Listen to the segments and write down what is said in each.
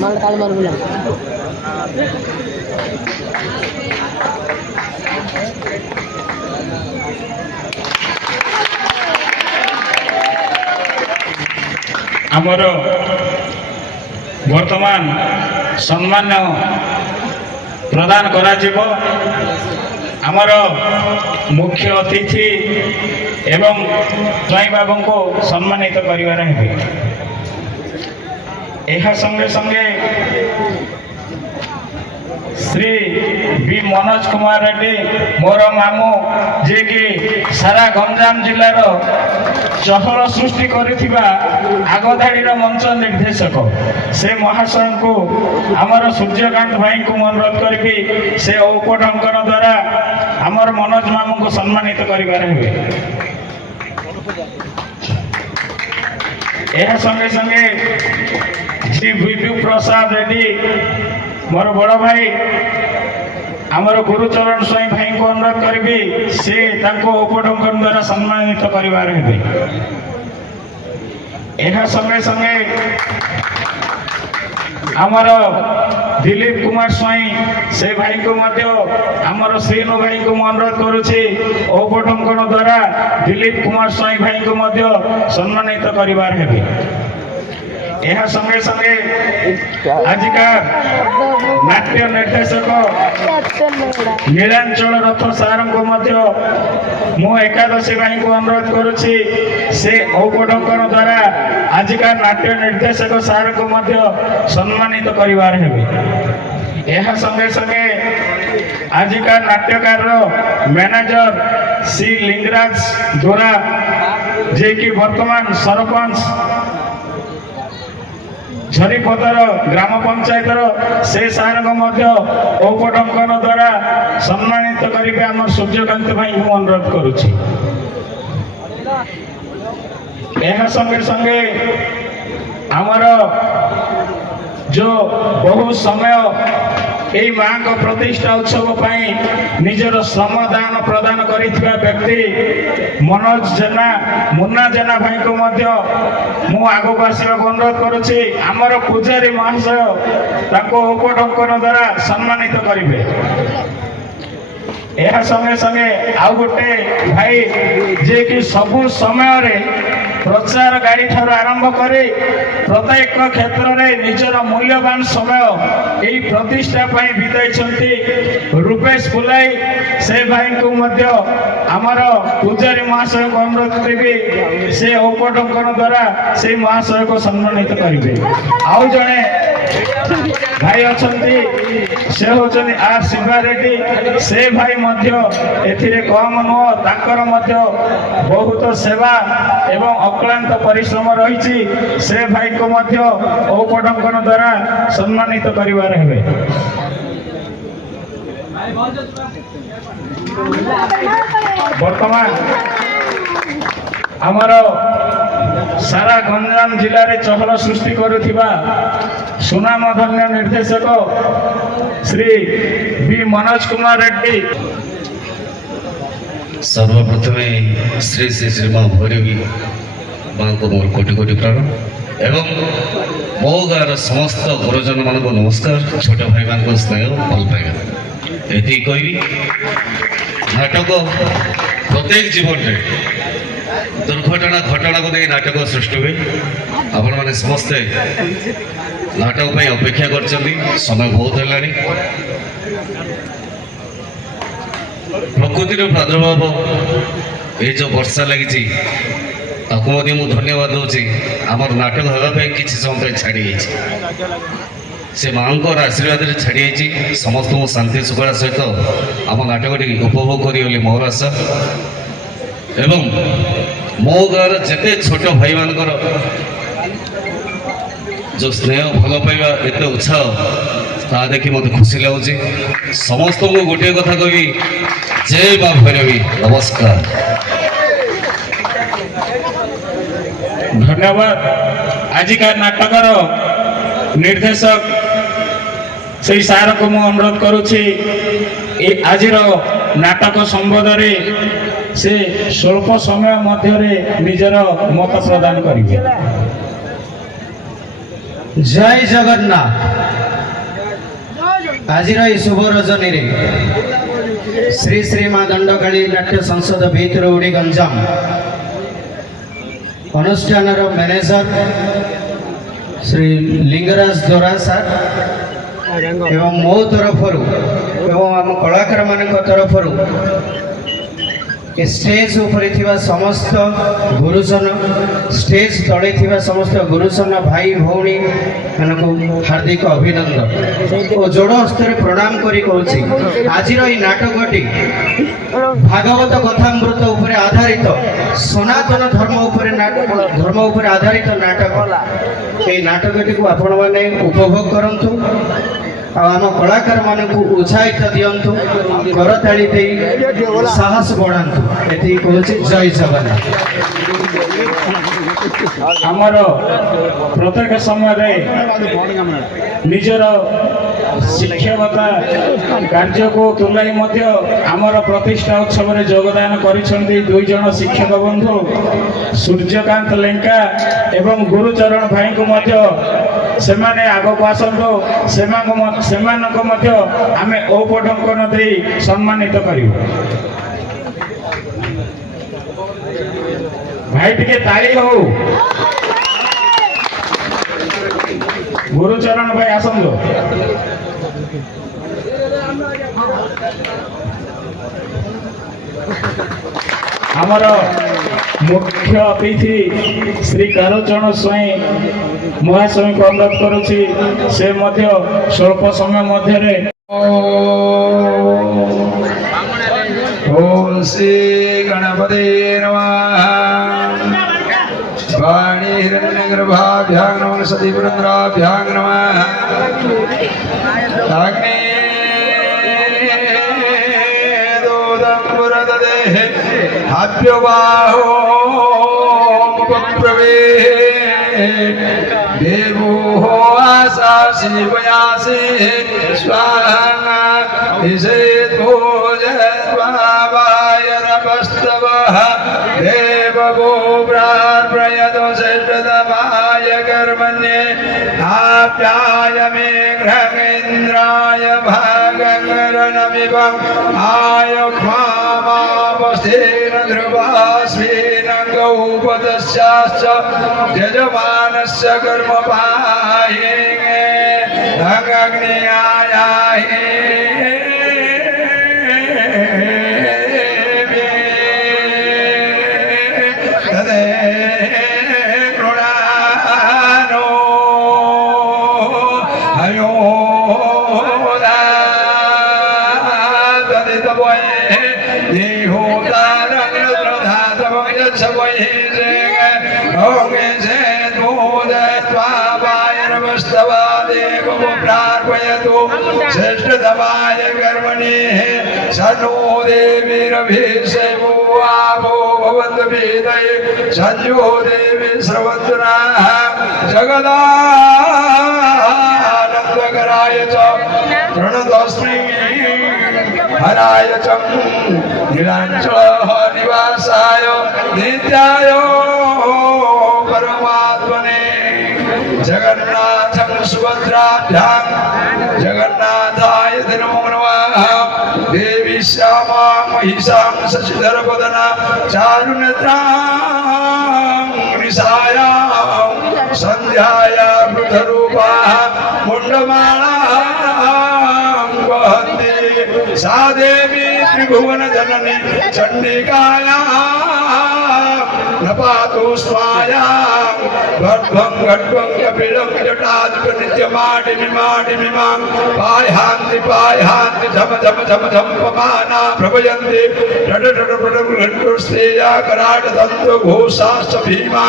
माल काल मार बोला आमर वर्तमान सम्मान प्रदान करा जीवो आमर मुख्य अतिथि एवं स्वाई बाबू को सम्मानित करिवार हेबे। एहा संगे संगे श्री बी मनोज कुमार रेड्डी मोर मामू जे कि सारा गंजाम जिलार चहल सृष्टि करिथिबा आगधाड़ीर मंच निर्देशक से महाशय को आमर सूर्यकांत भाई को अनुरोध करी से उपढंकन द्वारा आमर मनोज मामू को सम्मानित करिवार हेबे। एहा संगे संगे श्री विभू प्रसाद रेड्डी मोर बड़ भाई आमर गुरुचरण स्वाई भाई को अनुरोध करी से उपढंकन द्वारा सम्मानित करिवार हेबे। एहा संगे संगे आमर दिलीप कुमार स्वाई से भाई को आमर श्रीनु भाई को अनुरोध करुछि उपढंकन द्वारा दिलीप कुमार स्वाई भाई को सम्मानित करिवार हेबे। यह संगे संगे आजिका नाट्य निर्देशक नीलांचल रथ सार को मु एकादशी भाई को अनुरोध करुछि से उपढंकन द्वारा आजिका नाट्य निर्देशक सार को सम्मानित करिवार हेबे। यह संगे संगे आजिका नाट्यकार मैनेजर श्री लिंगराज दोरा जे कि वर्तमान सरपंच झरीपदर ग्राम पंचायतर से सार को उपढंकन द्वारा सम्मानित करेंगे आम सूर्यकांत भाई को अनुरोध करुछि। यह संगे संगे आमर जो बहु समय यही माँ को प्रतिष्ठा उत्सव पाई निजर श्रमदान प्रदान करिथिबा व्यक्ति मनोज जेना मुन्ना जेना भाई को मु आगो आसवा को अनुरोध करुछि आमर पूजारी महाशय ताको उपढंकन द्वारा सम्मानित करिवे। यह संगे संगे आउ गोटे भाई जे कि सबु समय रे प्रचार गाड़ी ठार आरंभ करे प्रत्येक क्षेत्र में निजर मूल्यवान समय यही प्रतिष्ठा बिताई रूपेश पुलाई से भाई को आमर पूजारी महाशय को अनुरोध करी से उपढंकन द्वारा से महाशय को सम्मानित करेंगे। आउ जड़े भाई अच्छा से होचनी आर शिवा रेड्डी से भाई एथिरे कम नुह ताकर बहुत सेवा एवं अक्लांत परिश्रम रही से भाई को उपढंकन द्वारा सम्मानित करिवार हेबे। वर्तमान आमर सारा गंजाम जिले में चहल सृष्टि करुथिबा सुनामधन्य निर्देशक श्री बी मनोज कुमार रेड्डी सर्वप्रथमे श्री श्री श्री माँ भैरवी माँ को मोर कोटि कोटि प्रणाम एवं मो गाँव समस्त गुरुजन मान को नमस्कार छोट भाई मान स्नेह भल पाइबा ये कहि नाटक प्रत्येक जीवन में दुर्घटना घटना को नहीं नाटक सृष्टि हुए आपण मैंने समस्ते नाटक पर अपेक्षा कर समय बहुत है प्रकृतिर प्रादुर्भाव ये जो वर्षा लगी मुझे धन्यवाद दूसरी आमर नाटक होगापी किसी समय छाड़ी से माँ आशीर्वाद छाड़ी समस्त शांति सुखला सहित आम नाटक उपभोग करी मोर आशा एवं मो गाँव जिते छोट भाई मानकर जो स्नेह भल पाइबा एत उत्साह ता देखी मत खुशी लगुच समस्त को गोटे कथा कवि जय माँ भैरवी नमस्कार। धन्यवाद। आजिका नाटकर निर्देशक से सार को मु अनुरोध करुछि आज नाटक संबंध से स्वल्प समय मध्य निजर मत प्रदान करेंगे। जय जगन्नाथ। आज शुभ रजनी रे श्री श्री माँ दंडकाली नाट्य संसद भीतरउड़ी गंजाम अनुष्ठान मैनेजर श्री लिंगराज दोरा सर एवं मो तरफ एवं आम कलाकार मान तरफ स्टेज उपरे थिबा समस्त गुरुजन स्टेज तले थिबा समस्त गुरुजन भाई भौणी मानकु हार्दिक अभिनंदन और जोड़ हस्तर प्रणाम करी कहूछि आज नाटकटी भागवत कथामृत उपरे आधारित सनातन धर्म उपरे आधारित नाटक ए नाटकटी को आपण माने उपभोग करंतु आम कलाकार मानकु उत्साहित दियंतु करताली दे साहस बढ़ातु एति कहूछि जय जगन्नाथ। आमर प्रत्येक समय निजर शिक्षकता कार्य को तुलाई आमर प्रतिष्ठा उत्सव में योगदान करिसेंती दुई जन शिक्षक बंधु सूर्यकांत लेंका एवं गुरुचरण भाई को सेमाने आगक आसतु आमे औपढंकन दे सम्मानित करियो। भाई टिके ताली हो। गुरुचरण भाई आसतु। आमर मुख्य अतिथि श्री कारोचरण स्वयं महास्वामी को अनुरोध करुछि से मध्य स्वल्प समय मध्य ओम श्री गणपते नमः। वाणी हिरण्यगर्भाभ्यां नमः सती पुरंद्राभ्यां नमः। अग्ने दोदंपुरददे हाभ्यवाहो मुखप्रवे देवो आशासि वयासि स्वाहा इषेत् भोजत्वावाय नमस्तवः देवगो प्रार्पयतो श्रेष्ठतमाय कर्मण्ये आप्याय मे ग्रहेन्द्राय भागङ्गरणमिवम् आयुक्ष्मामापस्थेन ध्रुवास्वेन गौपदस्याश्च यजमानस्य कर्म पाये अग्नियायाहे श्रेष्ठतमाय कर्मणि सनो देवीरभिषेवो आपो भवन्तु वेदये संयो देवी सर्वत्राः जगदानन्दकराय च प्रणतस्मै हराय च नीलाञ्चलः निवासाय नित्याय परमात्मने जगन्नाथं सुभद्राभ्यां जगन्नाथाय नमो नमः। देवी श्यामा महिषां शशिधरवदना चारुनेत्रां निशायां सन्ध्याया वृद्धरूपाः मुण्डमालां वहन्ति सा देवी त्रिभुवनजननी चण्डिकायां न पातु स्वायां भद्भं घट्वं कपिलं जटाधिपनित्यमाटिमिमाटिमिमां पायहान्ति पायहान्ति झम झम झम झम पमाना प्रभयन्ति रटटटपटघण्टुश्रेया कराटदन्तो घोषाश्च भीमा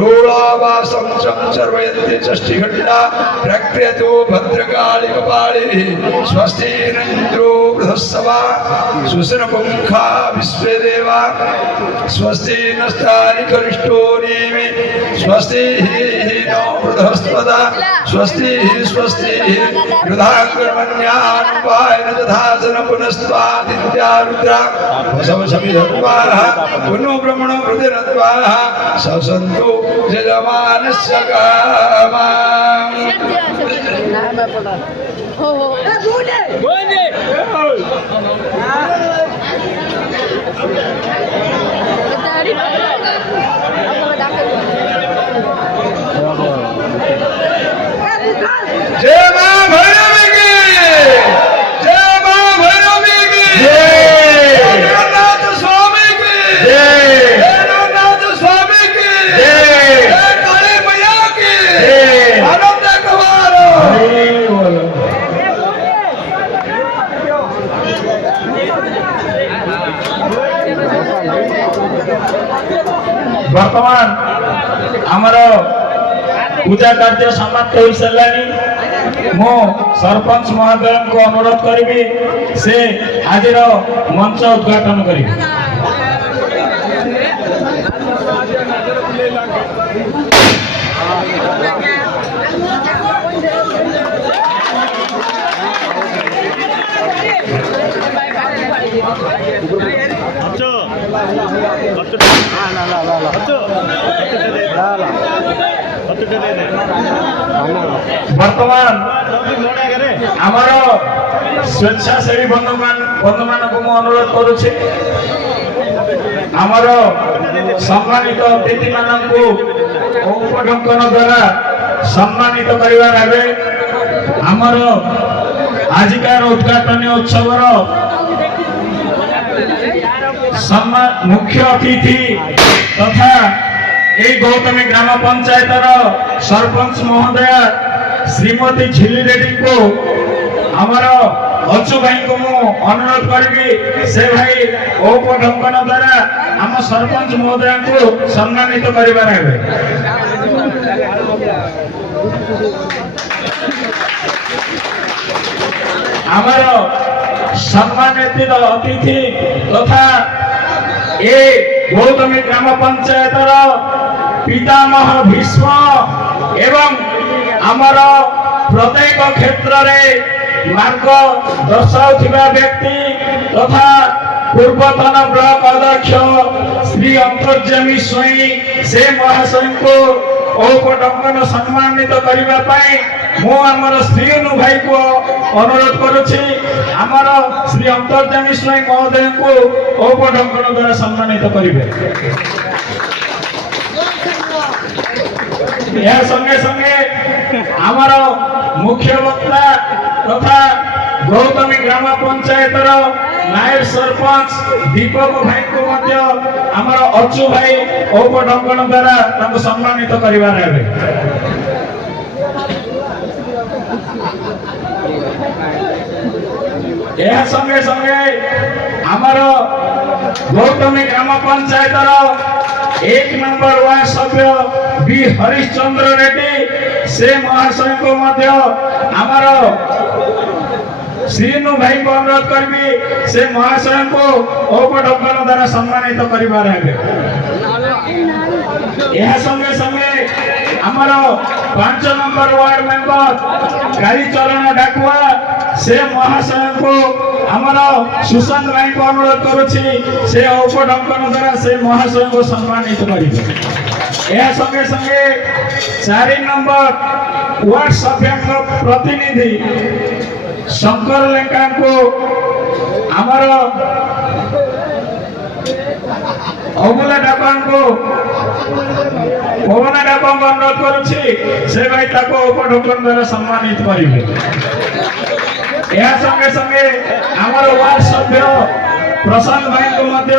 लोलावासं सर्वयन्ति षष्ठिघण्टा प्रक्रियतो भद्रकाळि कपालिः स्वस्ति इन्द्रो बृहस्पतिः सुसनपुंखा विश्वेदेवा स्वस्ति नस्तानि करिष्ठो नेमि स्वस्ति नो बृहस्पतिः स्वस्ति स्वस्ति युधाकर्मण्यानुपायन तथासन पुनस्त्वादित्या रुद्रा वसव समिधत्वाः पुनो ब्रह्मणो हृदयत्वाः ससन्तु जलमानस्य कामाम् जय मां भैरवी की जय मां भैरवी की जय नाथ स्वामी की जय नाथ स्वामी की जय काली मैया की जय आनंद कुमार वर्तमान आमर पूजा कार्य समाप्त हो सारानी मो सरपंच महोदय को अनुरोध करी से आज मंच उद्घाटन करी वर्तमान आमर स्वेच्छासेवी बंधु मान को अनुरोध करुछि आमर सम्मानित अतिथि मानू उपढंकन द्वारा सम्मानित करिवार आगे आमर आजिकार उद्घाटन उत्सवर मुख्य अतिथि तथा ए गौतमी ग्राम पंचायतर सरपंच महोदया श्रीमती झिल्ली रेड्डी को आमर अचु भाई को मु अनुरोध करी से भाई औपढंकन द्वारा आम सरपंच महोदया को सम्मानित करिवार हेबे आमर सम्मानित अतिथि तथा ए गौतमी ग्राम पंचायतर पितामह भीष्म एवं आमर प्रत्येक क्षेत्र रे मार्ग दर्शाउथिबा व्यक्ति तथा पूर्वतन ब्लॉक अध्यक्ष श्री अंतर्जामी स्वयं से महाशय को औपढंकन सम्मानित करने मु आमर श्रीनु भाई को अनुरोध करुछि आमर श्री अंतर्जामी स्वयं महोदय को औपढंकन द्वारा सम्मानित करिवे या संगे संगे आमर मुख्य वक्ता तथा गौतमी ग्राम पंचायतर नायब सरपंच दीपक भाई को मध्य आमर अचु भाई औपढंकन द्वारा ताको सम्मानित करिवार हेबे यह संगे संगे आमर गौतमी ग्राम पंचायतर 1 नंबर वार्ड सभ्य बी हरिश्चंद्र रेड्डी से महाशय को मध्य आमर श्रीनु भाई को अनुरोध करी से महाशय को औपढंकन द्वारा सम्मानित करिवार हेबे यह संगे संगे आमर 5 number ward member Kalicharan Dakua से महाशय को आमर सुशांत भाई को अनुरोध करुछि से औपढंकन द्वारा से महाशय को सम्मानित करिवे यह संगे संगे 4 नंबर वार्ड सभ्य प्रतिनिधि शंकर लेंका को आमर अमुला डापा को पवन डापा को अनुरोध करुछि से भाई ताको औपढंकन द्वारा सम्मानित करिवे यह संगे संगे आमर वार्ड सभ्य प्रशांत भाई को मध्य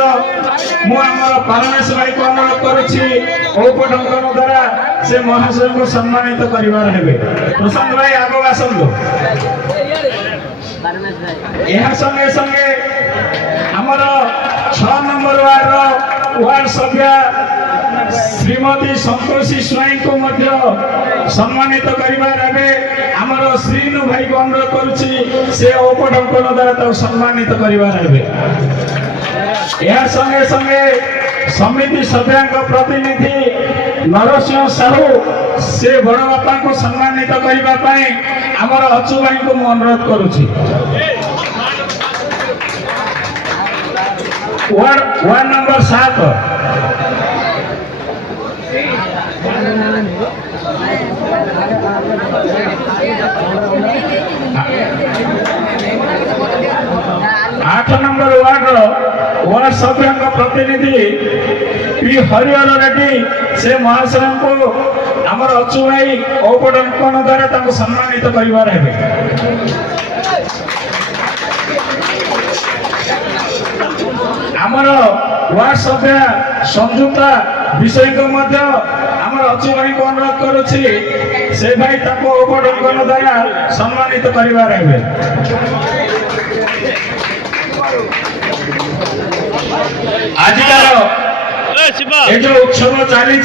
मु आमर पारमेश भाई को अनुरोध करुछि औपढंकन द्वारा से महाशय को सम्मानित करिवार हेबे। प्रशांत भाई आगो आसंतु। यह संगे संगे आमर 6 नंबर वार्ड सभ्य श्रीमती संतोषी स्वाई को मध्य सम्मानित करिवार हेबे। आमर श्रीनु भाई को अनुरोध करुछि से औपढंकन द्वारा तो सम्मानित करिवार हेबे। यह संगे संगे समिति सभ्य प्रतिनिधि नरसिंह साहू से बड़ बापा को सम्मानित करिबा पई आमर अचु भाई को मु अनुरोध करुछि। वार्ड नंबर 7 8 नंबर वार्ड सभ्य प्रतिनिधि पी हरिहर रेड्डी से महाशय को आमर अचु भाई औपढंकन द्वारा सम्मानित करिवार हेबे। आमर वार्ड सभ्य संयुक्ता विषय को मध्य आमर अचु भाई को अनुरोध करुछि से भाई ताको औपढंकन द्वारा सम्मानित करिवार हेबे। आजकल ये जो उत्सव चली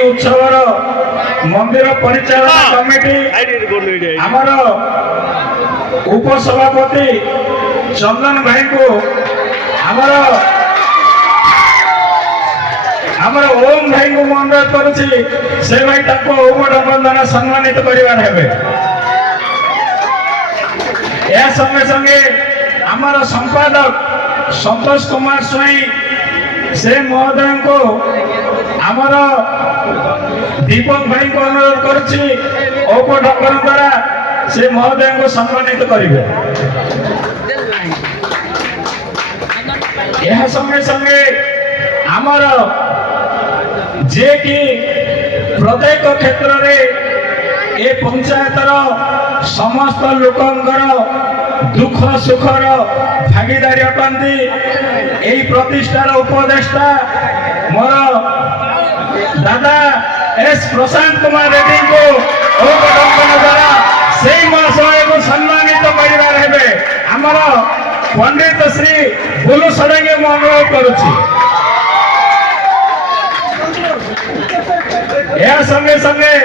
उत्सवर मंदिर परिचालना कमिटी आमर उपसभापति चंदन भाई को आमर ओम भाई को अनुरोध करुछि से भाई ताको औपढंकन द्वारा सम्मानित करिवार हेबे। या संगे संगे आमर संपादक संतोष कुमार स्वाई से महोदय को आमर दीपक भाई को अनुरोध करुछि औपढंकन द्वारा से महोदय को सम्मानित करिवे। यह संगे संगे आमर जे कि प्रत्येक क्षेत्र में ए पंचायतर समस्त लोकंकर दुख सुखर भागीदारी अटंती यही प्रतिष्ठार उपदेष्टा मोर दादा एस प्रशांत कुमार रेड्डी को औपढंकन द्वारा से महाशय को सम्मानित करिवार हेबे। आमर पंडित श्री बुलु षडंगी मु अनुरोध करुछि। या संगे संगे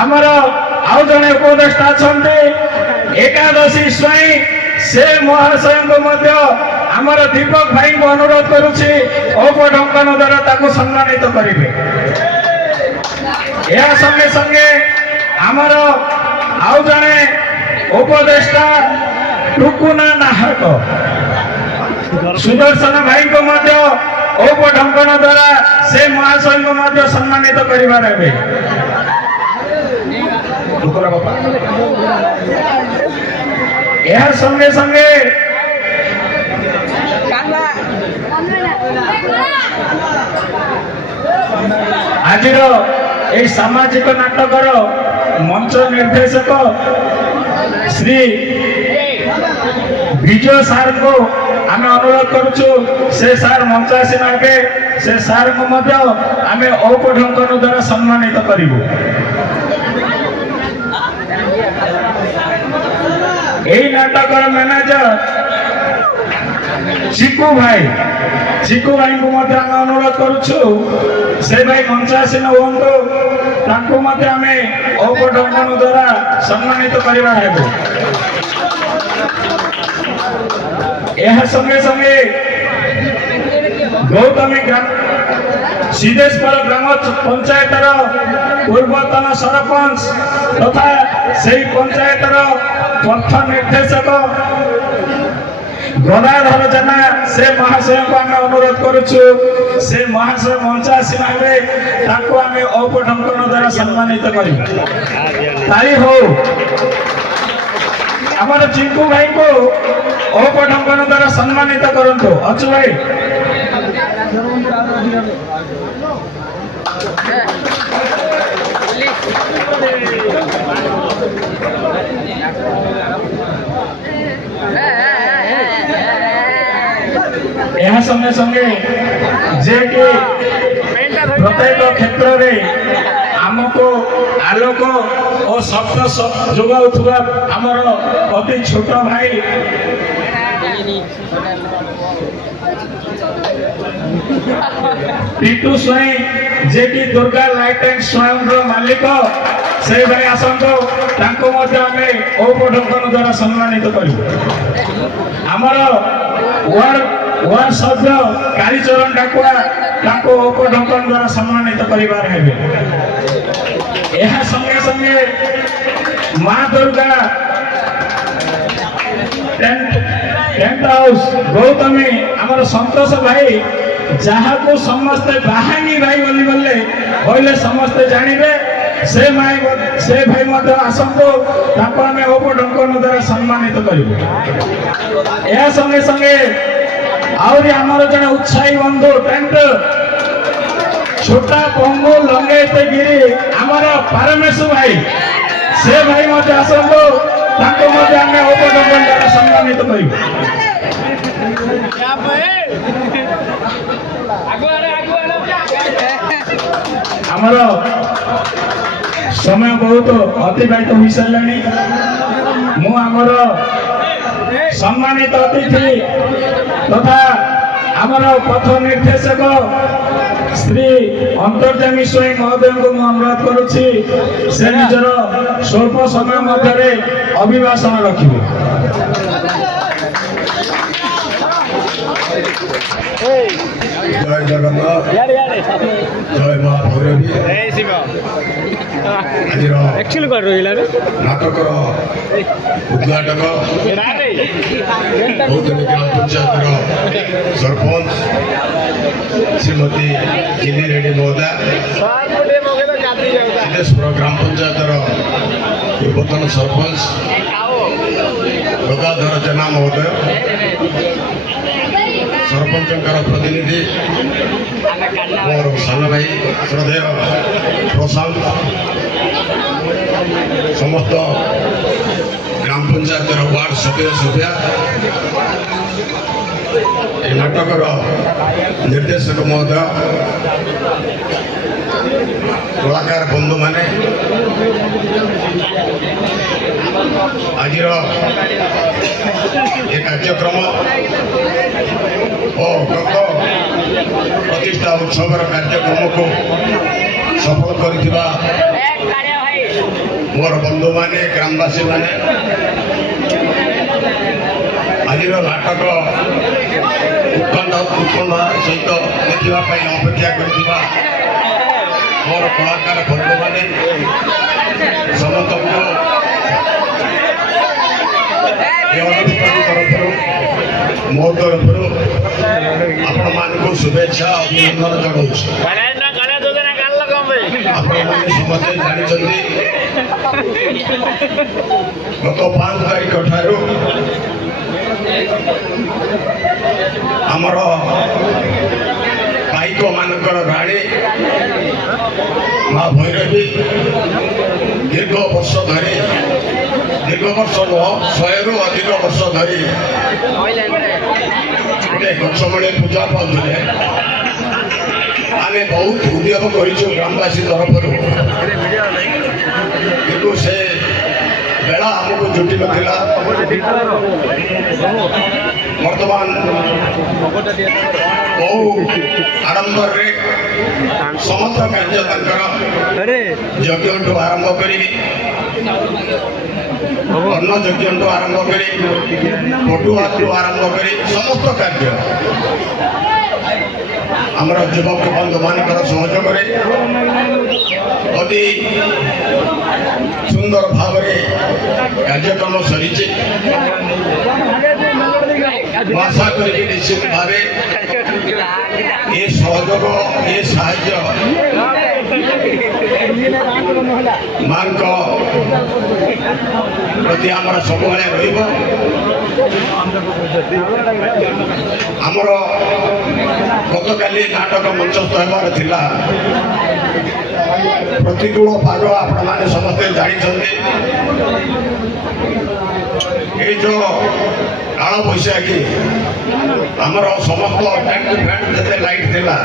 आमर आउ जने उपदेष्टा अछंती एकादशी स्वाई से महाशय को मध्य आमर दीपक भाई को अनुरोध करुछि औपढंकन द्वारा ताको सम्मानित करिवे। या संगे संगे आमर आउ जने उपदेष्टा टुकुना नाहक सुदर्शन भाई को मध्य औपढंकन द्वारा से महाशय को मध्य सम्मानित करिवार हेबे। यह संगे संगे आज ये सामाजिक नाटकर मंच निर्देशक श्री विजय सार को आम अनुरोध करुचु से सार मंच आसी नागे से सार को मध्य आम औपढंकन द्वारा सम्मानित करिबु। यही नाटकर मैनेजर चिकू भाई को मध्य आम अनुरोध करुचु से भाई मंच आसी नहुंतु तांको मध्य आम औपढंकन द्वारा सम्मानित करिबा हेबो। यह संगे संगे गौतमी ग्राम सिद्धेश्वर ग्राम पंचायतर पूर्वतन सरपंच तथा से पंचायतर पथ निर्देशक गदाधर जेना से महाशय को आम अनुरोध करुचु से महाशय मंच आसी नागे ताको आम औपढंकन द्वारा सम्मानित करिबु। ताई हो आमर चिंकू भाई को औपढंकन द्वारा सम्मानित करंतु। अचु भाई ଏହା संगे संगे जे कि प्रत्येक क्षेत्र में आमको आलोक और शब्द जोगाउथुवा आमर अति छोट भाई टीटू स्वयं जे कि दुर्गा लाइट एंड साउंड मालिक से भाई आसंतो तांको मध्य हमें औपढंकन द्वारा सम्मानित करू। आमर वार्ड सभ्य कालीचरण डाकुआ तांको औपढंकन द्वारा सम्मानित करिवार हेबे। यह संगे संगे माँ दुर्गा टेंट हाउस गौतमी आमर संतोष भाई जहाँ को समस्ते बाहानी भाई बोली बोले कहले समस्ते जानवे से भाई मत आसंतो ताको आमे औपढंकन द्वारा सम्मानित करिबो। या संगे संगे आउरी आमर जने उत्साही बंधु टेंट छोटा पंगु लंगेते गिरी आमर पारमेश्वर भाई से भाई मत आसंतो ताको मत आमे औपढंकन द्वारा सम्मानित करिबो। आमर समय बहुत अतिबाहित हो सारे मु आमर सम्मानित अतिथि तथा आमर पथ निर्देशक श्री अंतर्जामी स्वयं महोदय को अनुरोध करुच्ची से निजर स्वल्प समय मध्य अभिभाषण रखिबे। जय जगन्नाथ जय माँ भैरवी आज नाटकर उद्घाटक गौतमी ग्राम पंचायत सरपंच श्रीमती जिली रेड्डी महोदय सिद्धेश्वर ग्राम पंचायतर पूर्वतन सरपंच गंगाधर जेना महोदय सरपंच प्रतिनिधि मोर सान भाई श्रद्धेय प्रशांत समस्त ग्राम पंचायत वार्ड सभ्य सभ्या नाटकर निर्देशक महोदय कलाकार बंधु माने आज कार्यक्रम और गत प्रतिष्ठा उत्सव कार्यक्रम को सफल कर मोर बंधु माने ग्रामवासी माने आज नाटक उत्कंठा सहित देखापी अपेक्षा कर मोर कलाकार बंधु माने समस्त तरफ मो तरफ आपण मान शुभेच्छा अभिनंदन जनाऊँ। समस्ते जानते गत 5 तारीख ठारू आमर पाइक मानकर राणी माँ भैरवी दीर्घ वर्ष धरी दीर्घ वर्ष नुह 100 रु अधिक वर्ष धरी गोटे गछमूले पूजा पाते आम बहुत उद्योग कर ग्रामवासी तरफ किंतु से बेला आमको जुटी नाला बर्तमान बहु आडंबर समस्त कार्य यज्ञ आरंभ कर अन्न यज्ञ आरंभ कर पटुहात आरंभ कर समस्त कार्य आमर युवक बंधु मान सहयोग अति सुंदर भाव कार्यक्रम सरी आशा कर निश्चित भाव ये सहयोग ये साहाय्य मां प्रति आमर सब रमर ଗତକାଲି ନାଟକ ମଞ୍ଚସ୍ଥ ହେବାର ଥିଲା। ପ୍ରତିକୂଳ ପାଗ ଆପଣମାନେ ସମସ୍ତେ ଜାଣିଛନ୍ତି। ଏଇ ଯୋଉ କାଳ ବୈଶାଖୀ ଆମର ସମସ୍ତ ଟେଣ୍ଟ ଫେଣ୍ଟ ଯେତେ ଲାଇଟ୍ ଥିଲା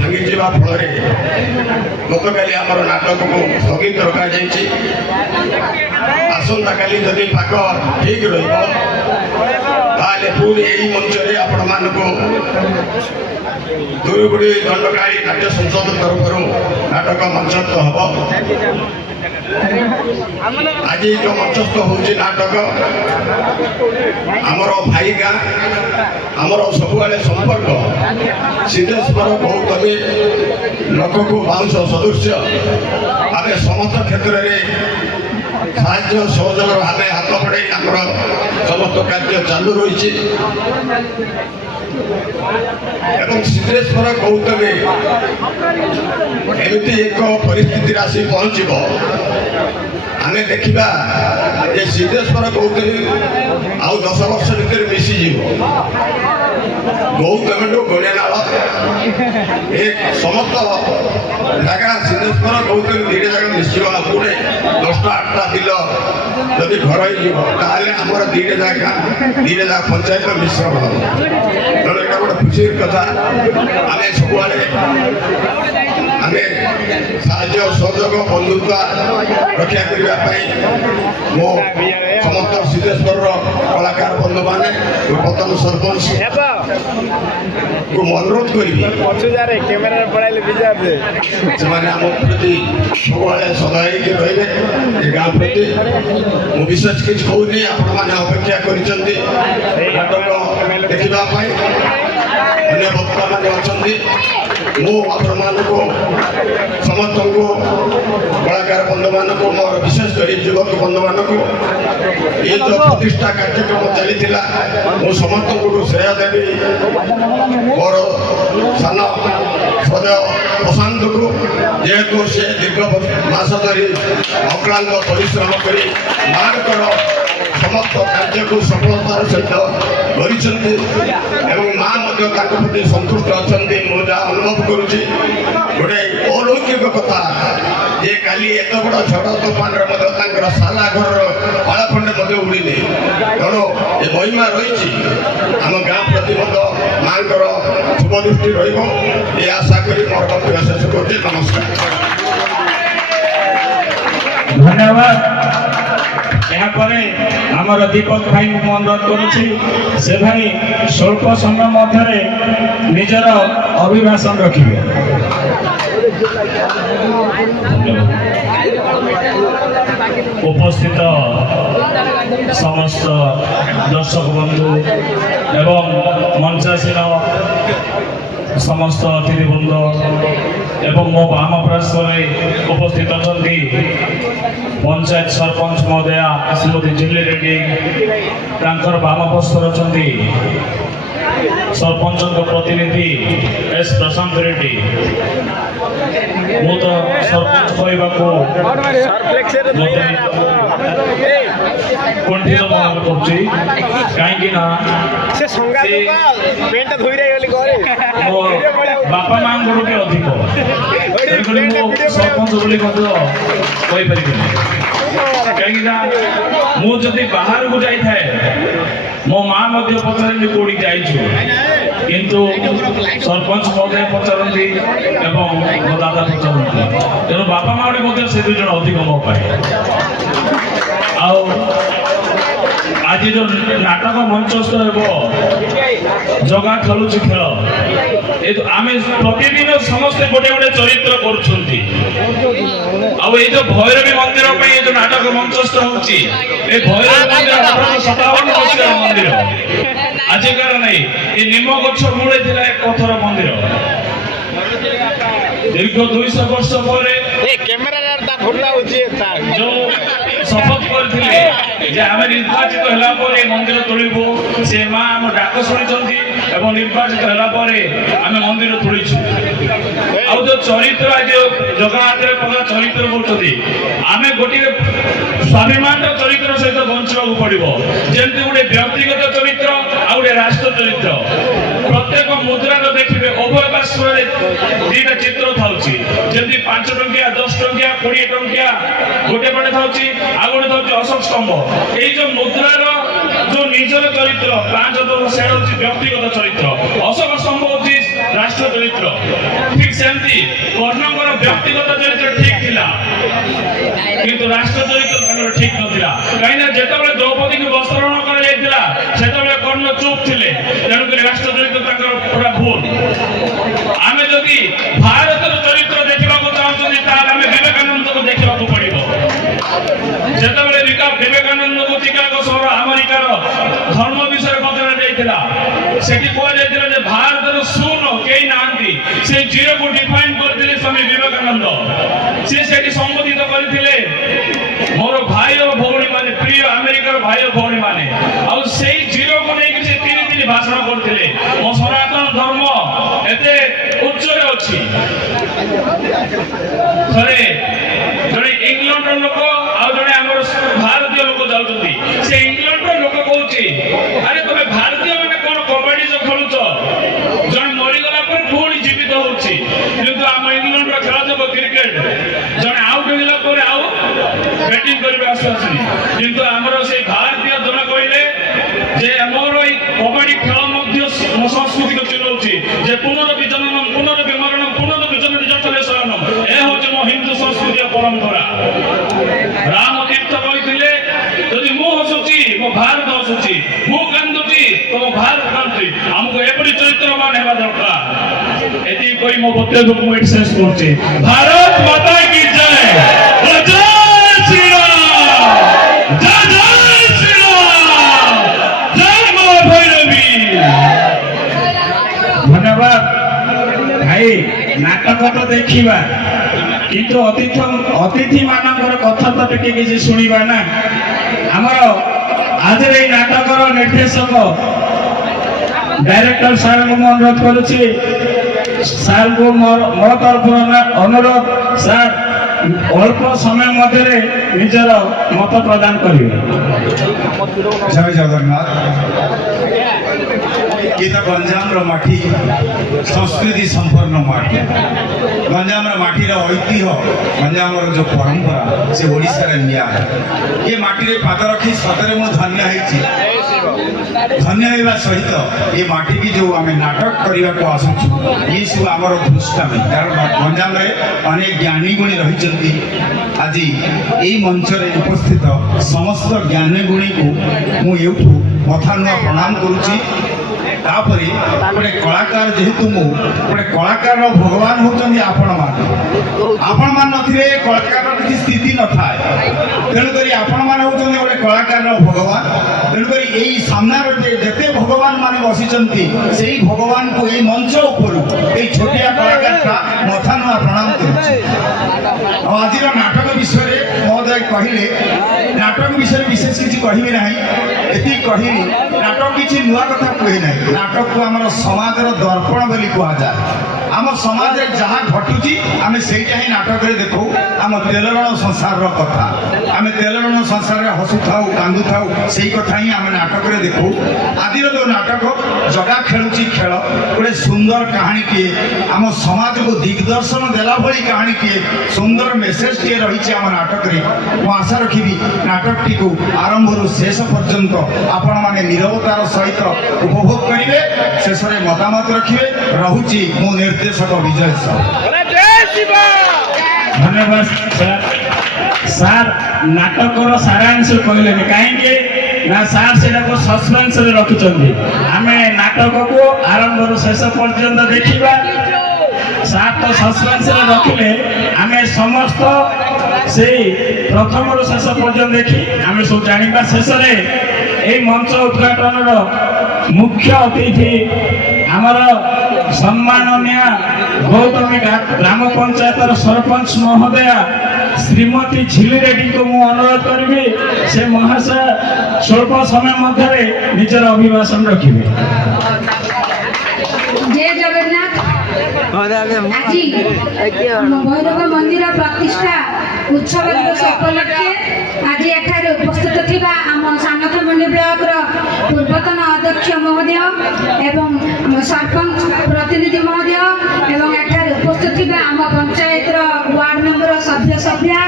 ଭାଙ୍ଗିଯିବା ଫଳରେ ଗତକାଲି ଆମର ନାଟକକୁ ସ୍ଥଗିତ ରଖାଯାଇଛି। ଆସନ୍ତାକାଲି ଯଦି ପାଗ ଠିକ ରହିବ ତାହେଲେ ପୁଣି ଏହି ମଞ୍ଚରେ ଆପଣମାନଙ୍କୁ ଦୁରୁଗୁଡ଼ି ଦଣ୍ଡକାଳୀ ନାଟ୍ୟ ସଂସଦ ତରଫରୁ ନାଟକ ମଞ୍ଚସ୍ଥ ହେବ। ଆଜି ଯେଉଁ ମଞ୍ଚସ୍ଥ ହେଉଛି ନାଟକ ଆମର ଭାଇ ଗାଁ ଆମର ସବୁବେଳେ ସମ୍ପର୍କ ସିଦ୍ଧେଶ୍ୱର ଗୌତମୀ ଲୋକକୁ ବାଉଁଶ ସଦୃଶ୍ୟ ଆମେ ସମସ୍ତ କ୍ଷେତ୍ରରେ ସାହାଯ୍ୟ ସହଯୋଗର ଆମେ ହାତ ବଢ଼ାଇ ଆମର ସମସ୍ତ କାର୍ଯ୍ୟ ଚାଲୁ ରହିଛି ଏବଂ ସିଦ୍ଧେଶ୍ୱର ଗୌତମୀ ଏମିତି ଏକ ପରିସ୍ଥିତିରେ ଆସି ପହଞ୍ଚିବ ଆମେ ଦେଖିବା ଯେ ସିଦ୍ଧେଶ୍ୱର ଗୌତମୀ ଆଉ 10 ବର୍ଷ ଭିତରେ ମିଶିଯିବ। ଗୌତମୀଠୁ ଗଣିନାଳ ଏ ସମସ୍ତ ଜାଗା ସିଦ୍ଧେଶ୍ୱର ଗୌତମୀ ଦୁଇଟା ଜାଗା ମିଶିବ। ପୁଣି 10ଟା 8ଟା ବିଲ ଯଦି ଘର ହେଇଯିବ ତାହେଲେ ଆମର ଦୁଇଟା ଜାଗା ପଞ୍ଚାୟତ ମିଶ୍ରଣ ହେବ। ତେଣୁ ଏଇଟା ଗୋଟେ ଖୁସିର କଥା। ଆମେ ସବୁଆଡ଼େ ଆମେ ସାହାଯ୍ୟ ସହଯୋଗ ବନ୍ଧୁତ୍ୱ ରକ୍ଷା କରିବା ପାଇଁ ମୁଁ ସମସ୍ତ ସିଦ୍ଧେଶ୍ୱରର କଳାକାର ବନ୍ଧୁମାନେ ପୂର୍ବତନ ସରପଞ୍ଚକୁ ଅନୁରୋଧ କରିବି ସେମାନେ ଆମ ପ୍ରତି ସବୁବେଳେ ସଦା ହେଇକି ରହିବେ। ଏ ଗାଁ ପ୍ରତି ମୁଁ ବିଶେଷ କିଛି କହୁନି। ଆପଣମାନେ ଅପେକ୍ଷା କରିଛନ୍ତି ନାଟକ ଦେଖିବା ପାଇଁ। ଅନ୍ୟ ବକ୍ତାମାନେ ଅଛନ୍ତି। ମୁଁ ଆପଣମାନଙ୍କୁ ସମସ୍ତଙ୍କୁ କଳାକାର ବନ୍ଧୁମାନଙ୍କୁ ମୋର ବିଶେଷ କରି ଯୁବକ ବନ୍ଧୁମାନଙ୍କୁ ଏ ଯେଉଁ ପ୍ରତିଷ୍ଠା କାର୍ଯ୍ୟକ୍ରମ ଚାଲିଥିଲା ମୁଁ ସମସ୍ତଙ୍କୁ ଶ୍ରେୟ ଦେବି। ମୋର ସାନ ସଦୟ ପ୍ରଶାନ୍ତକୁ ଯେହେତୁ ସେ ଦୀର୍ଘ ମାସ ଧରି ଅକ୍ଳାନ୍ତ ପରିଶ୍ରମ କରି ମାଙ୍କର ସମସ୍ତ କାର୍ଯ୍ୟକୁ ସଫଳତାର ସହିତ କରିଛନ୍ତି ଏବଂ ମା ମଧ୍ୟ ତାଙ୍କ ପ୍ରତି ସନ୍ତୁଷ୍ଟ ଅଛନ୍ତି। ମୁଁ ଯାହା ଅନୁଭବ କରୁଛି ଗୋଟେ ଅଲୌକିକ କଥା ଯେ କାଲି ଏତେ ବଡ଼ ଝଡ଼ ତୋଫାନରେ ମଧ୍ୟ ତାଙ୍କର ଶାଲା ଘରର ପାଳ ଖଣ୍ଡେ ମଧ୍ୟ ଉଡ଼ିନି। ତେଣୁ ଏ ମହିମା ରହିଛି। ଆମ ଗାଁ ପ୍ରତି ମଧ୍ୟ ମାଙ୍କର ଶୁଭ ଦୃଷ୍ଟି ରହିବ ଏ ଆଶା କରି ମୋର ବକ୍ତବ୍ୟ ଶେଷ କରୁଛି। ନମସ୍କାର। ଧନ୍ୟବାଦ। ଏହାପରେ ଆମର ଦୀପକ ଭାଇଙ୍କୁ ମୁଁ ଅନୁରୋଧ କରୁଛି ସେ ଭାଇ ସ୍ୱଳ୍ପ ସମୟ ମଧ୍ୟରେ ନିଜର ଅଭିଭାଷଣ ରଖିବେ। উপস্থিত সমস্ত দর্শক বন্ধু এবং মঞ্চাসীন সমস্ত অতিথিবৃন্দ এবং ମୋ ବାମ ପାର୍ଶ୍ୱରେ ଉପସ୍ଥିତ ଅଛନ୍ତି ପଞ୍ଚାୟତ ସରପଞ୍ଚ ମହୋଦୟା ଶ୍ରୀମତୀ ଜୁଲି ରେଡ୍ଡି। ତାଙ୍କର ବାମ ପାର୍ଶ୍ୱରେ ଅଛନ୍ତି ସରପଞ୍ଚଙ୍କ ପ୍ରତିନିଧି ଏସ୍ ପ୍ରଶାନ୍ତ ରେଡ୍ଡି। ମୁଁ ତ ସରପଞ୍ଚ କହିବାକୁ କୁଣ୍ଠିତ ମନେ କରୁଛି କାହିଁକି ନା ମୋ ବାପା ମାଆଙ୍କଠୁ ବି ଅଧିକ। ତେଣୁକରି ମୁଁ ସରପଞ୍ଚ ବୋଲି ମଧ୍ୟ କହିପାରିବିନି। କାହିଁକିନା ମୁଁ ଯଦି ବାହାରକୁ ଯାଇଥାଏ ମୋ ମା ମଧ୍ୟ ପଚାରନ୍ତି କୋଉଠି ଯାଇଛୁ, କିନ୍ତୁ ସରପଞ୍ଚ ମହୋଦୟ ପଚାରନ୍ତି ଏବଂ ମୋ ଦାଦା ପଚାରନ୍ତି। ତେଣୁ ବାପା ମା ମଧ୍ୟ ସେ 2 ଜଣ ଅଧିକ ମୋ ପାଇଁ। ଆଉ ଆଜି ଯୋଉ ନାଟକ ମଞ୍ଚସ୍ଥ ହେବ ଜଗା ଖେଳୁଛି ଖେଳ, ଆମେ ପ୍ରତିଦିନ ସମସ୍ତେ ଗୋଟେ ଗୋଟେ ଚରିତ୍ର କରୁଛନ୍ତି। ଆଉ ଏଇ ଯୋଉ ଭୈରବୀ ମନ୍ଦିର ପାଇଁ ଏ ଯୋଉ ନାଟକ ମଞ୍ଚସ୍ଥ ହଉଛି ଏ ଭୈରବୀ ମନ୍ଦିର 1857 ମସିହାର ମନ୍ଦିର, ଆଜିକାର ନାହିଁ। ଏ ନିମ ଗଛ ମୂଳେ ଥିଲା ଏକ ପଥର ମନ୍ଦିର। ଦୀର୍ଘ 200 ବର୍ଷ ପରେ ଯୋଉ ଶପଥ କରିଥିଲେ ଯେ ଆମେ ନିର୍ବାଚିତ ହେଲା ପରେ ମନ୍ଦିର ତୋଳିବୁ, ସେ ମା ଆମ ଡାକ ଶୁଣିଛନ୍ତି ଏବଂ ନିର୍ବାଚିତ ହେଲା ପରେ ଆମେ ମନ୍ଦିର ତୋଳିଛୁ। ଆଉ ଯୋଉ ଚରିତ୍ର ଆଜି ଜଗା ହାତରେ ପକା ଚରିତ୍ର କରୁଛନ୍ତି, ଆମେ ଗୋଟିଏ ସ୍ୱାଭିମାନର ଚରିତ୍ର ସହିତ ବଞ୍ଚିବାକୁ ପଡିବ। ଯେମିତି ଗୋଟେ ବ୍ୟକ୍ତିଗତ ଚରିତ୍ର ଆଉ ଗୋଟେ ରାଷ୍ଟ୍ର ଚରିତ୍ର। ପ୍ରତ୍ୟେକ मुद्रार देखिए उभय पार्श्वर दीटा चित्र थाउची जमी 5 टंकिया 10 टंकिया 20 टंकिया गोटे पटे थाउची आ गोटे थाउची अशोक स्तंभ ए जो मुद्रार जो निजर चरित्र 5 से हूँ व्यक्तिगत चरित्र अशोक स्तंभ हूँ राष्ट्र चरित्र ठीक सेमती कर्णकर व्यक्तिगत चरित्र ठीक थिला किंतु राष्ट्र चरित्र ठीक नथिला कहीं जेतबे द्रौपदी को वस्त्रहरण करा जायतिला सेतबे कर्ण चुप थिले तेणुक राष्ट्र चरित्र पूरा भूल आमे जदि भारत चरित्र देखा चाहते आमे विवेकानंद को देखा पड़ो जेतबे विवेकानंद को चिकागो सहर अमेरिकार धर्म विषय पचरा जाइतिला सेठी कह जाइतिला जे भारत शून्य केही नांती से जीरो को डिफाइन करथिले स्वामी विवेकानंद से सेठी संबोधित करथिले मोर भाई और भौणी माने प्रिय अमेरिकार भाई और भौणी माने आ सेही जीरो को नै कि से तीन भाषण करथिले मो सनातन धर्म एते उच्च रे अछि थरे जणे इंग्लैंड रो लोक आ जणे हमर भारतीय लोक जाउछथि से इंग्लैंड रो लोक कहउछि अरे तमे भारतीय माने कोन कबड्डी जो खेलुछ जण मरि गला पर पुणी जीवित होउछि किंतु हम इंग्लैंड रो खेल जब क्रिकेट जण आउट होला पर आउ बैटिंग करबे आसुछि किंतु हमर से भारतीय जण कहले जे हमर ई कबड्डी खेल मध्ये संस्कृति को चिन्हउछि जे पुनर्विजननम पुनर्विमरणम पुनर्विजनन जटले शरणम ए होछि मो हिंदू संस्कृति परंपरा राम तीर्थ कहथिले यदि मु हसुछि मो भारत हसुछि मु कांदुछि तो भारत कांदुछि हमको एपरि चरित्रवान हेबा दरकार एति कोई मो बक्तव्य को एट शेष करछि भारत माता की जय जय श्री राम जय श्री राम जय मां भैरवी धन्यवाद भाई नाटक तो देखा किंतु अतिथि मानकर कथा तो टिके किसी शुणा ना आमर आज नाटकर निर्देशक डायरेक्टर सार को अनुरोध करुच्ची सार को मो तरफ अनुरोध सार अल्प समय मध्य निजर मत प्रदान करेंगे। जय जगन्नाथ ये तो गंजाम माटी संस्कृति संपन्न माटी गंजाम माटी ऐतिह्य गंजाम जो परंपरा से ओडिशा रे निया ये माटी रे पाद रखी सतरे मु धन्य धन्य होगा सहित ये माटी की जो आम नाटक करने को आसुचु ये सब आमर दृष्टामी कारण गंजाम रे अनेक ज्ञानी गुणी रही आज यही मंच रे उपस्थित समस्त ज्ञानी गुणी को मुझे कथा नुआ प्रणाम करुच्ची तापरे गोटे कलाकार जेहेतु मु गोटे कलाकार भगवान होचंदी आपण मान नथिले कलाकार किसी स्थिति न थाए तेणुक आपण मान होचंदी गोटे कलाकार भगवान तेणुक यही सामना जेते भगवान माने बसिचंती सेही भगवान को यही मंच ऊपर यही छोटिया कलाकार मथा नुआ प्रणाम करुच्ची आज नाटक विषय महोदय कहले नाटक विषय विशेष किसी कहबी ना ये कहबी नाटक किसी नुआ कथा कहे ना नाटक को आम समाज दर्पण बोली कहुए आम समाज जहाँ घटुची आम से नाटक देखो आम तेलरण संसार कथा आम तेलरण संसार हसु था कांदु था से कथा ही आम नाटक देखो आदि जो नाटक जगा खेलुची खेल गोटे सुंदर कहानी टे आम समाज को दिग्दर्शन देला भली कहानी टे सुंदर मेसेज टे रही आम नाटक रे मु आशा रखी नाटक टी को आरंभ शेष पर्यंत आपण माने निरवतार सहित उपभोग करेंगे शेष में मतामत रखिए रहुची मो निर्देशक विजय साहब धन्यवाद सार नाटक सारांश कहले कहीं ना सार से सस्पेंस रखिंट आम नाटक को आरंभ शेष पर्यंत देखा सार तो सस्पेंस रखिले आम समस्त से प्रथम शेष पर्यंत देखी आम सब जाना शेष में मंच उद्घाटन मुख्य अतिथि आमर सम्माननीय गौतमी ग्राम पंचायत सरपंच महोदया श्रीमती झिली रेड्डी को मु अनुरोध करी से महाशय स्वल्प समय मध्य निजर अभिभाषण रखिए। जय जगन्नाथ आज भैरव मंदिर प्रतिष्ठा उत्सव दिवस उपलक्षे आज एठारे उपस्थित थिबा आम सानखमुंडी ब्लॉक पूर्वतन अध्यक्ष अध्यक्ष महोदय एवं सरपंच प्रतिनिधि महोदय एवं एठार उपस्थित आम पंचायत वार्ड मेंबर सभ्य सभ्या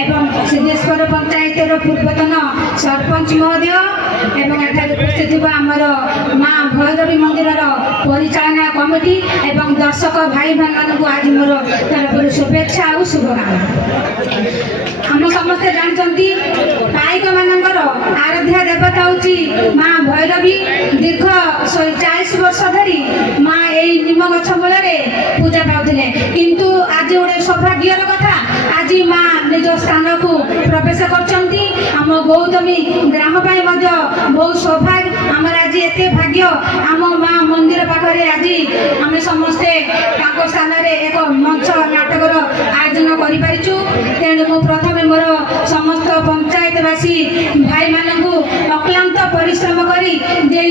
एवं सिद्धेश्वर पंचायत पूर्वतन सरपंच महोदय एवं एठार उपस्थित आमर माँ भैरवी मंदिर परिचालना कमिटी एवं दर्शक भाई बहन आज मोर तरफ शुभेच्छा और शुभकामना। आम समस्ते जानते पाइक मानकर आराध्या देवता हूँ माँ भैरवी दीर्घ 140 वर्ष धरी माँ यही निम गछ मूल पूजा पाते किंतु आज गोटे सौभाग्यर कथा आज माँ निज स्थान को प्रवेश करछंती आम गौतमी ग्राम बहुत सौभाग्य आम आज एत भाग्य आम माँ मंदिर पाखे आज आम समस्ते स्थान एक मंच नाटकर आयोजन करूँ तेणु मु प्रथम मोर समस्त पंचायतवासी भाई मानू अक्लांत परिश्रम करी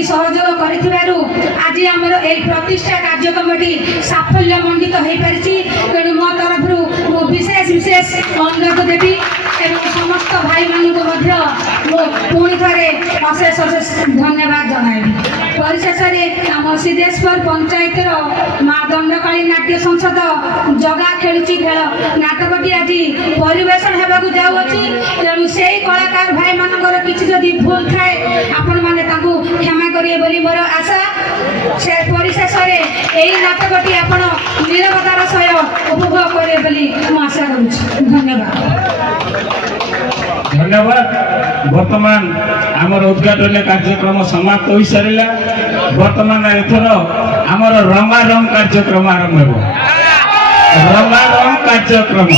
सहयोग करिथिबारु आज आमर ए प्रतिष्ठा कार्यक्रमटी साफल्य मंडित हो पारि तेणु मो तरफ विशेष विशेष अनुरोध देवी एवं समस्त भाई मानू पुणी थे अशेष अशेष धन्यवाद जनइबी। परिशेष आम सिद्धेश्वर पंचायतर माँ दंडकाली नाट्य संसद जगा खेलुची खेल नाटकटी आज परिवेशन होगा जाऊँगी तेणु से कलाकार भाई मानकर किसी जदि भूल थाए आपण मैंने क्षमा करिए बोली मोर आशा। से परिशेष यही नाटकटी आपण निरवतार सह उपभोग करेंगे बोली मु आशा करुच्ची। धन्यवाद धन्यवाद। वर्तमान आमर उद्घाटन कार्यक्रम समाप्त हो सारा वर्तमान एथर आमर रंगारंग कार्यक्रम आरंभ हो रंगारंग कार्यक्रम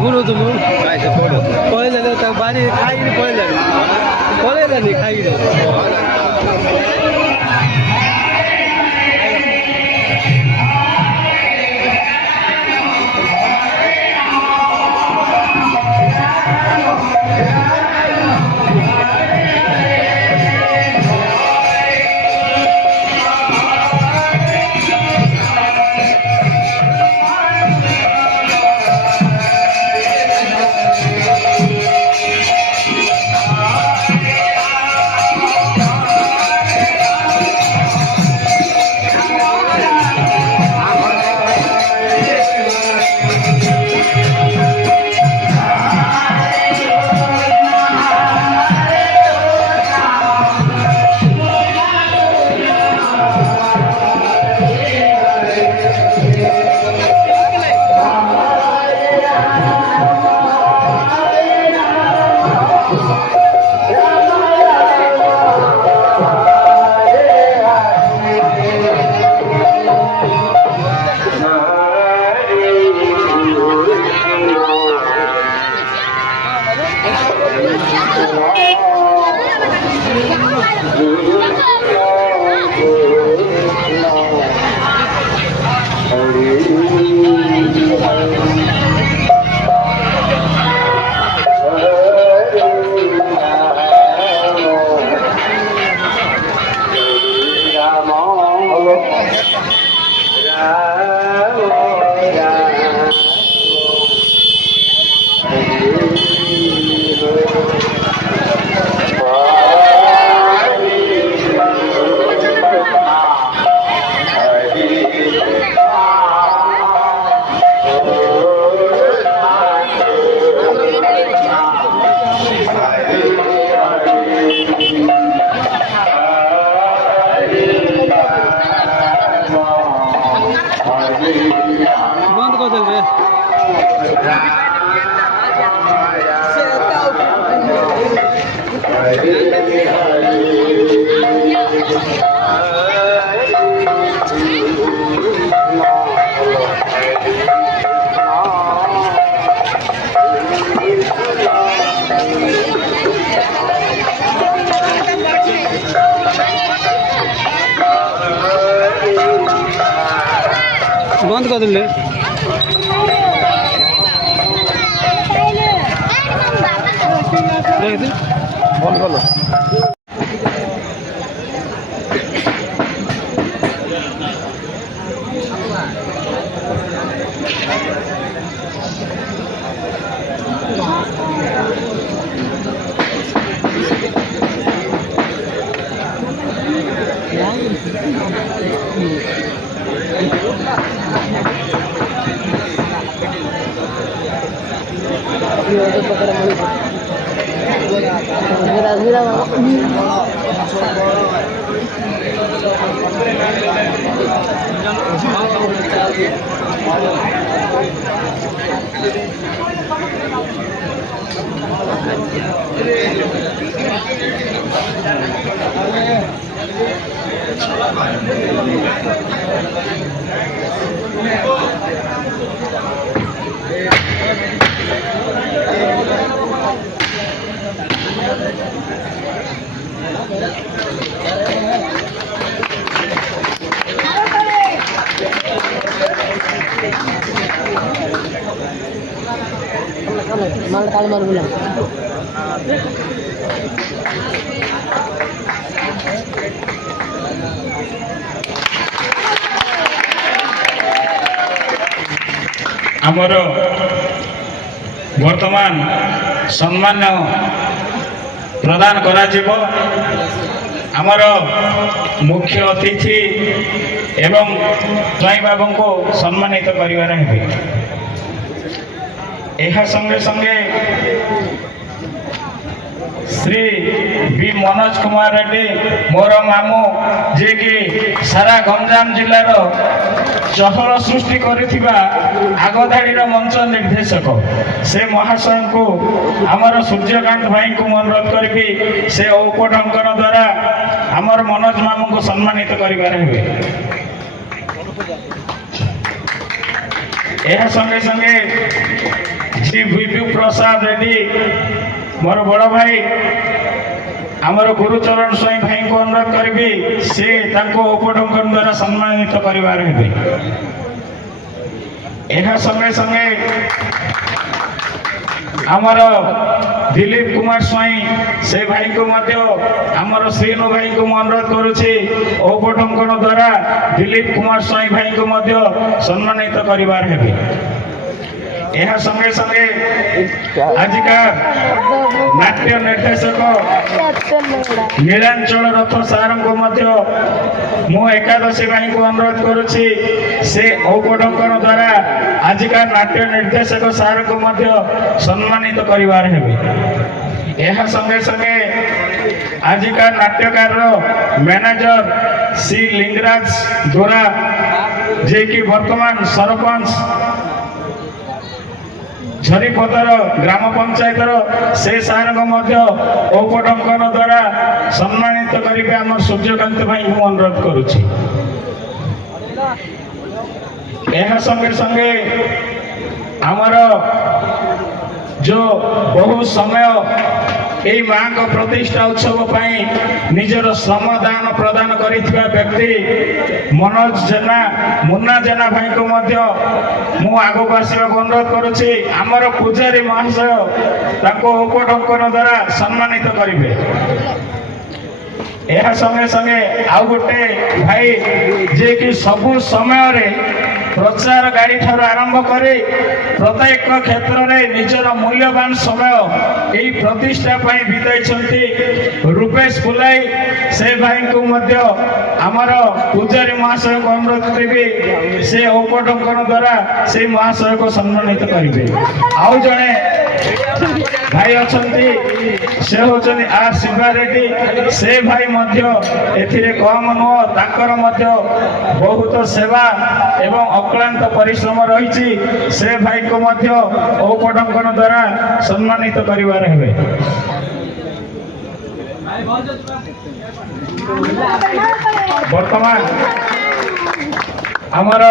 गुरु तुम पळेल बारी खाई पळेल खाई बंद कर दे बंद कर दे बंद कर लो माल काल मार बोला आमर वर्तमान सम्मान प्रदान करा जिवो आमर मुख्य अतिथि एवं जय बाबू को सम्मानित करिवार हेबे ଏହା संगे संगे श्री बी मनोज कुमार रेड्डी मोर मामू जे कि सारा गंजाम जिलार चहल सृष्टि करिथिबा आगधाड़ी मंच निर्देशक से महाशय को आमर सूर्यकांत भाई को अनुरोध करी से औपढंकन द्वारा आमर मनोज मामू को सम्मानित करिबार हेबे। यह संगे संगे श्री विभू प्रसाद रेड्डी मोर बड़ भाई आमर गुरुचरण स्वाई भाई को अनुरोध करी से उपढंकन द्वारा सम्मानित करिबार हेबे। यह संगे संगे आमर दिलीप कुमार स्वाई से भाई को आमर श्रीनु भाई को अनुरोध करुछि उपढंकन द्वारा दिलीप कुमार स्वाई भाई को सम्मानित करिबार हेबे। यह संगे संगे आजिका नाट्य निर्देशक नीलांचल रथ सार को मु एकादशी भाई को अनुरोध करुछि से औपढंकन द्वारा आजिका नाट्य निर्देशक सार को सम्मानित करिबार हेबे। यह संगे संगे आजिका नाट्यकार मैनेजर श्री लिंगराज दोरा जे कि वर्तमान सरपंच झरीपदर ग्राम पंचायतर से सार को औपढंकन द्वारा सम्मानित करेंगे आम सूर्यकांत भाई को अनुरोध करुछि। यह संगे संगे आमर जो बहु समय यही माँ को प्रतिष्ठा उत्सव पाई निजर श्रम दान प्रदान करिथिबा व्यक्ति मनोज जेना मुन्ना जेना भाई को मु आगो आसवा अनुरोध करुछि आमर पूजारी महाशय ताको उपढंकन द्वारा सम्मानित करिवे। यह संगे संगे आउ गोटे भाई जे कि सबु समय रे प्रचार गाड़ी ठार आरंभ करे प्रत्येक क्षेत्र में निजर मूल्यवान समय यही प्रतिष्ठा बिताई रूपेश पुलाई से भाई को आमर पूजारी महाशय को अनुरोध करेंगे से औपढंकन द्वारा से महाशय को सम्मानित करेंगे। आउ जड़े भाई अच्छा से होचनी आर शिवा रेड्डी से भाई एथिरे कम नुह ताकर बहुत सेवा एवं अक्लांत परिश्रम रही से भाई को औपढंकन द्वारा सम्मानित करिबार हेबे। वर्तमान आमर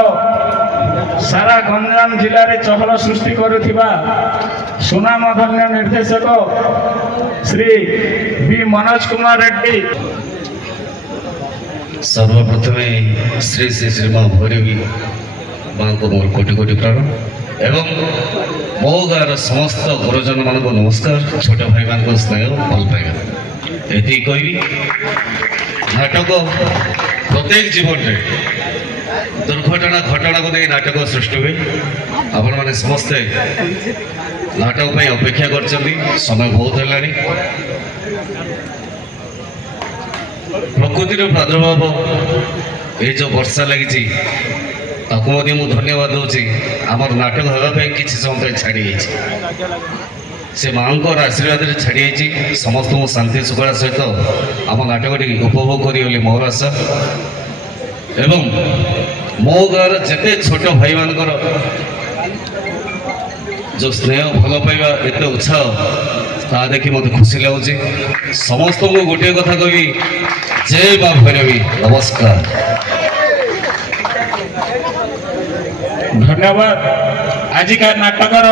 सारा गंजाम जिले में चहल सृष्टि करुथिबा सुनामधन्य निर्देशक श्री बी मनोज कुमार रेड्डी सर्वप्रथमे श्री श्री श्री माँ भैरवी माँ को मोर कोटि कोटि प्रणाम एवं मो गाँव समस्त गुरुजन मान को नमस्कार छोट भाई मान स्नेह भल पाइबा ये कहबी नाटक प्रत्येक जीवन में दुर्घटना घटना को नहीं नाटक सृष्टि हुए आपण मैंने समस्ते नाटक पर अपेक्षा कर समय बहुत है प्रकृतिर प्रादुर्भाव ये जो वर्षा लगी मुझे धन्यवाद दूसरी आमर नाटक होगापी किसी समय छाड़ी से माँ को आशीर्वाद छाड़ी समस्त शांति सुखला सहित आम नाटक उपभोग करी मोर आशा एवं मो गाँव जिते छोट भाई मान जो स्नेह भल पाइबा एत उत्साह ता देखी मत खुशी लगुच समस्त को गोटे कथा कहि जय माँ भैरवी नमस्कार। धन्यवाद। आजिका नाटकर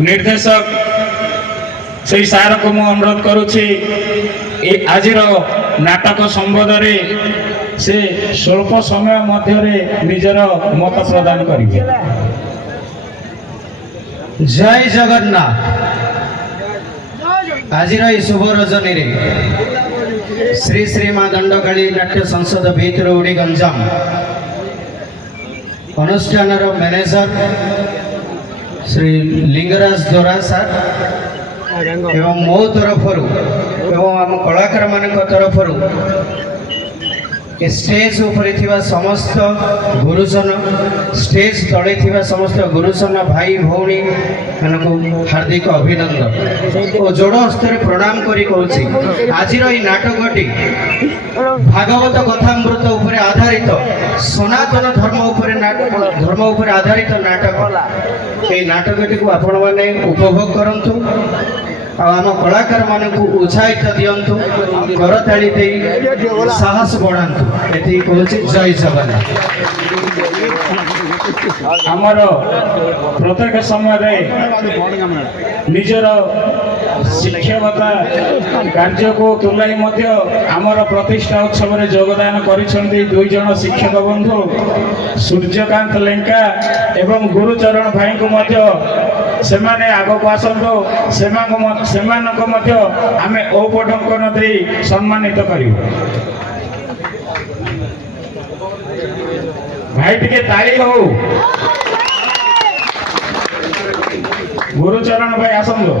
निर्देशक से सार को मु अनुरोध करुछि आज नाटक संबंध से स्वल्प समय मध्य निजर मत प्रदान करेंगे। जय जगन्नाथ। आज शुभ रजनी श्री श्री माँ दंडकाली नाट्य संसद भीतरउड़ी गंजाम अनुष्ठान मैनेजर श्री लिंगराज दोरा सर एवं मो तरफ एवं आम कलाकार मान तरफ स्टेज उपरे थिबा समस्त गुरुजन स्टेज तले थिबा समस्त गुरुजन भाई भौणी मानकु हार्दिक अभिनंदन और जोड़ हस्तर प्रणाम करी कहूची आज नाटकटी भागवत कथामृत उपरे आधारित सनातन धर्म उपरे आधारित नाटक ये नाटकटी को आपण माने उपभोग करंतु आम कलाकार मान को उत्साहित दिंतु करताली दे साहस बढ़ातु ये कहूँ जय जगन्नाथ। आमर प्रत्येक समय निजर शिक्षकता कार्य को तुलाई आमर प्रतिष्ठा उत्सव में योगदान करिसेंती दुई जन शिक्षक बंधु सूर्यकांत लेंका एवं गुरुचरण भाई को सेमाने आगक आसतु आम औपटंकन दे सम्मानित करूँ। भाई टिके ताली हो गुरुचरण भाई आसतु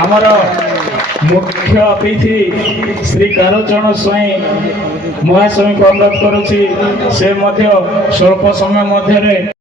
आमर मुख्य अतिथि श्री कारुचरण स्वाई महास्वामी को अनुरोध करुछि से स्वल्प समय मध्य